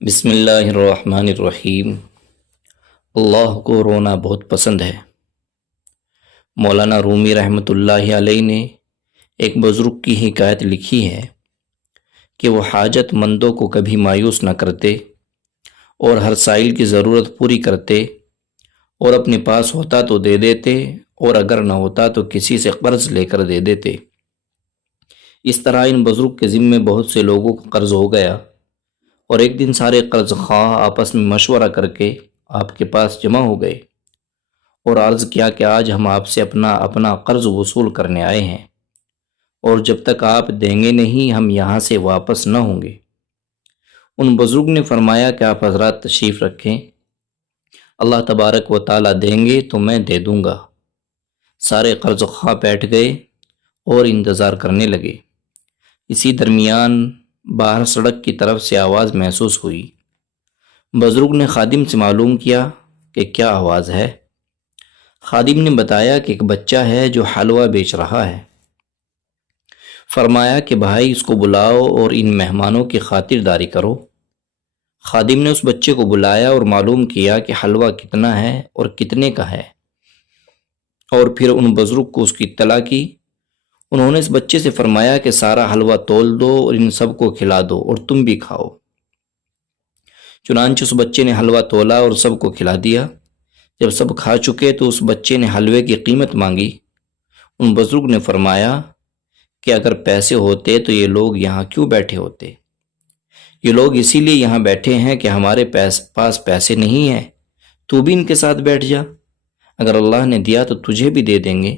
بسم اللہ الرحمن الرحیم۔ اللہ کو رونا بہت پسند ہے۔ مولانا رومی رحمۃ اللہ علیہ نے ایک بزرگ کی حکایت لکھی ہے کہ وہ حاجت مندوں کو کبھی مایوس نہ کرتے اور ہر سائل کی ضرورت پوری کرتے، اور اپنے پاس ہوتا تو دے دیتے اور اگر نہ ہوتا تو کسی سے قرض لے کر دے دیتے۔ اس طرح ان بزرگ کے ذمے بہت سے لوگوں کا قرض ہو گیا، اور ایک دن سارے قرض خواہ آپس میں مشورہ کر کے آپ کے پاس جمع ہو گئے اور عرض کیا کہ آج ہم آپ سے اپنا قرض وصول کرنے آئے ہیں، اور جب تک آپ دیں گے نہیں ہم یہاں سے واپس نہ ہوں گے۔ ان بزرگ نے فرمایا کہ آپ حضرات تشریف رکھیں، اللہ تبارک و تعالیٰ دیں گے تو میں دے دوں گا۔ سارے قرض خواہ بیٹھ گئے اور انتظار کرنے لگے۔ اسی درمیان باہر سڑک کی طرف سے آواز محسوس ہوئی۔ بزرگ نے خادم سے معلوم کیا کہ کیا آواز ہے۔ خادم نے بتایا کہ ایک بچہ ہے جو حلوہ بیچ رہا ہے۔ فرمایا کہ بھائی اس کو بلاؤ اور ان مہمانوں کی خاطرداری کرو۔ خادم نے اس بچے کو بلایا اور معلوم کیا کہ حلوہ کتنا ہے اور کتنے کا ہے، اور پھر ان بزرگ کو اس کی اطلاع کی۔ انہوں نے اس بچے سے فرمایا کہ سارا حلوہ تول دو اور ان سب کو کھلا دو اور تم بھی کھاؤ۔ چنانچہ اس بچے نے حلوہ تولا اور سب کو کھلا دیا۔ جب سب کھا چکے تو اس بچے نے حلوے کی قیمت مانگی۔ ان بزرگ نے فرمایا کہ اگر پیسے ہوتے تو یہ لوگ یہاں کیوں بیٹھے ہوتے؟ یہ لوگ اسی لیے یہاں بیٹھے ہیں کہ ہمارے پاس پیسے نہیں ہیں، تو بھی ان کے ساتھ بیٹھ جا، اگر اللہ نے دیا تو تجھے بھی دے دیں گے۔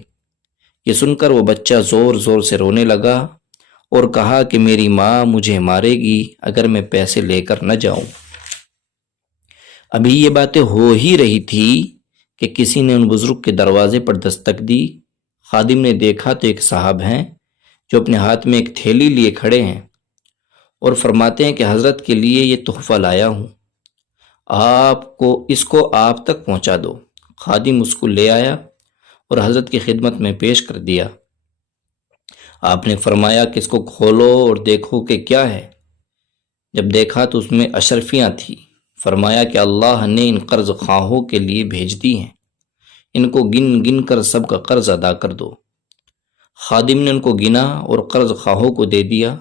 یہ سن کر وہ بچہ زور زور سے رونے لگا اور کہا کہ میری ماں مجھے مارے گی اگر میں پیسے لے کر نہ جاؤں۔ ابھی یہ باتیں ہو ہی رہی تھی کہ کسی نے ان بزرگ کے دروازے پر دستک دی۔ خادم نے دیکھا تو ایک صاحب ہیں جو اپنے ہاتھ میں ایک تھیلی لیے کھڑے ہیں اور فرماتے ہیں کہ حضرت کے لیے یہ تحفہ لایا ہوں، اس کو آپ تک پہنچا دو۔ خادم اس کو لے آیا اور حضرت کی خدمت میں پیش کر دیا۔ آپ نے فرمایا کہ اس کو کھولو اور دیکھو کہ کیا ہے۔ جب دیکھا تو اس میں اشرفیاں تھیں۔ فرمایا کہ اللہ نے ان قرض خواہوں کے لیے بھیج دی ہیں، ان کو گن گن کر سب کا قرض ادا کر دو۔ خادم نے ان کو گنا اور قرض خواہوں کو دے دیا۔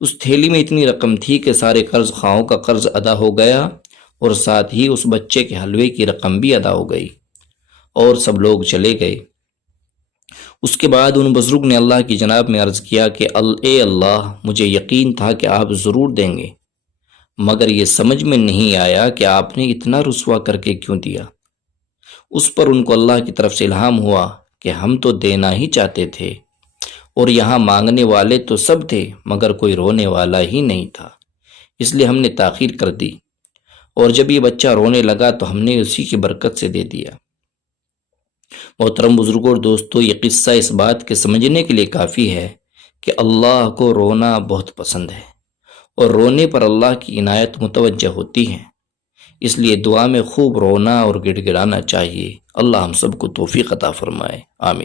اس تھیلی میں اتنی رقم تھی کہ سارے قرض خواہوں کا قرض ادا ہو گیا، اور ساتھ ہی اس بچے کے حلوے کی رقم بھی ادا ہو گئی، اور سب لوگ چلے گئے۔ اس کے بعد ان بزرگ نے اللہ کی جناب میں عرض کیا کہ اے اللہ، مجھے یقین تھا کہ آپ ضرور دیں گے، مگر یہ سمجھ میں نہیں آیا کہ آپ نے اتنا رسوا کر کے کیوں دیا۔ اس پر ان کو اللہ کی طرف سے الہام ہوا کہ ہم تو دینا ہی چاہتے تھے، اور یہاں مانگنے والے تو سب تھے مگر کوئی رونے والا ہی نہیں تھا، اس لیے ہم نے تاخیر کر دی، اور جب یہ بچہ رونے لگا تو ہم نے اسی کی برکت سے دے دیا۔ محترم بزرگوں اور دوستو، یہ قصہ اس بات کے سمجھنے کے لیے کافی ہے کہ اللہ کو رونا بہت پسند ہے، اور رونے پر اللہ کی عنایت متوجہ ہوتی ہے۔ اس لیے دعا میں خوب رونا اور گڑ گڑانا چاہیے۔ اللہ ہم سب کو توفیق عطا فرمائے، آمین۔